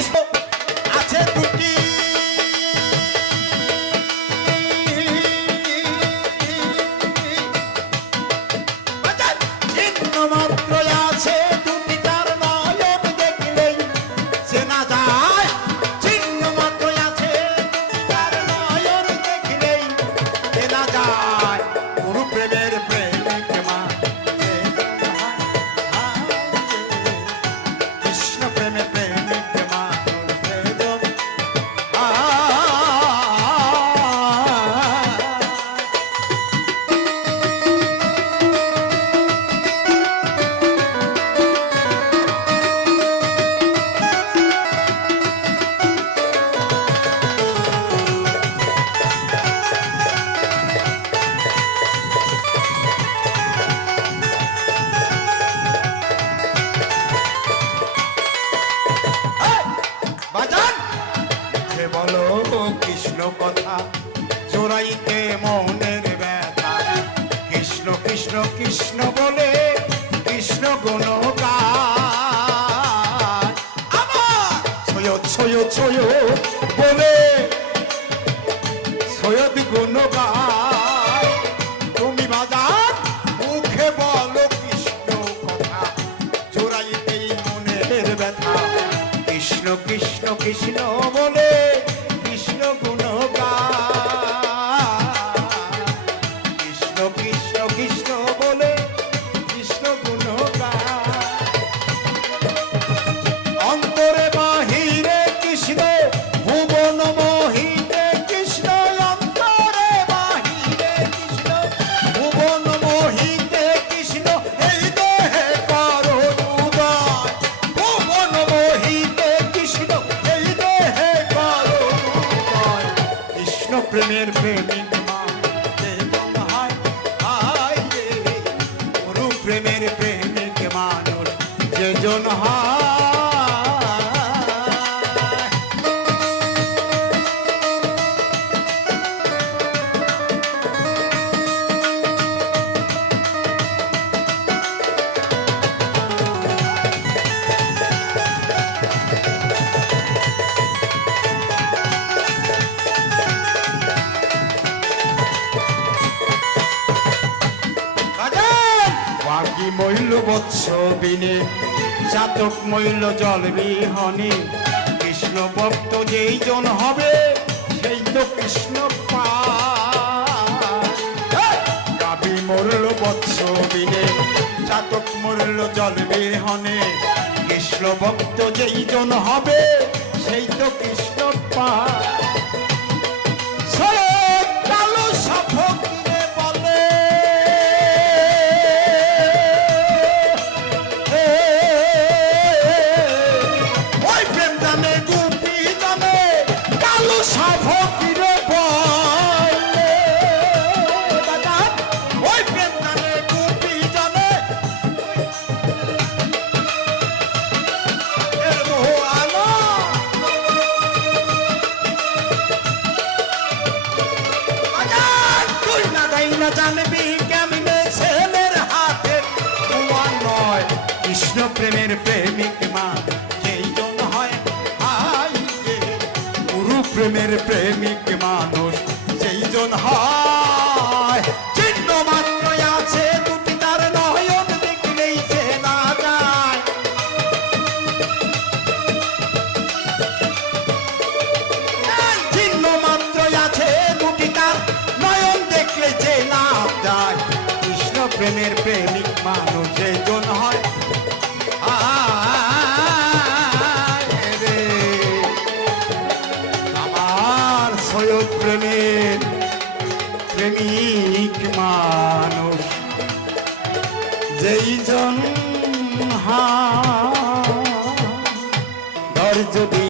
কৃষ্ণ কৃষ্ণ কথা। জোড়াইতে মনের ব্যথা। কৃষ্ণ কৃষ্ণ কৃষ্ণ বলে কৃষ্ণ গুণ বলে সৈয়দ গুণ তুমি বাজান মুখে বলো কৃষ্ণ কথা। মনের ব্যথা। কৃষ্ণ কৃষ্ণ কৃষ্ণ প্রেমের প্রেমিক বাকি মইল বৎস বিনে চাতক মইল জল বিহনে। কৃষ্ণ ভক্ত যেই জন হবে, সেই তো কৃষ্ণ পাবি মরল বৎস বিনে চাতক মরল জল বিহনে। কৃষ্ণ ভক্ত যেই জন হবে, সেই তো কৃষ্ণ পা না জানবি ছেলের হাতে? তোমার নয়, কৃষ্ণ প্রেমের প্রেমিক মা। যেইজন হয় প্রেমের প্রেমিক মানুষ। যেই জন হয় প্রেমের প্রেমিক মানুষ জন হয়। আমার সৈয়দ প্রেমের প্রেমিক মানুষ যেই জন হয় দিয়ে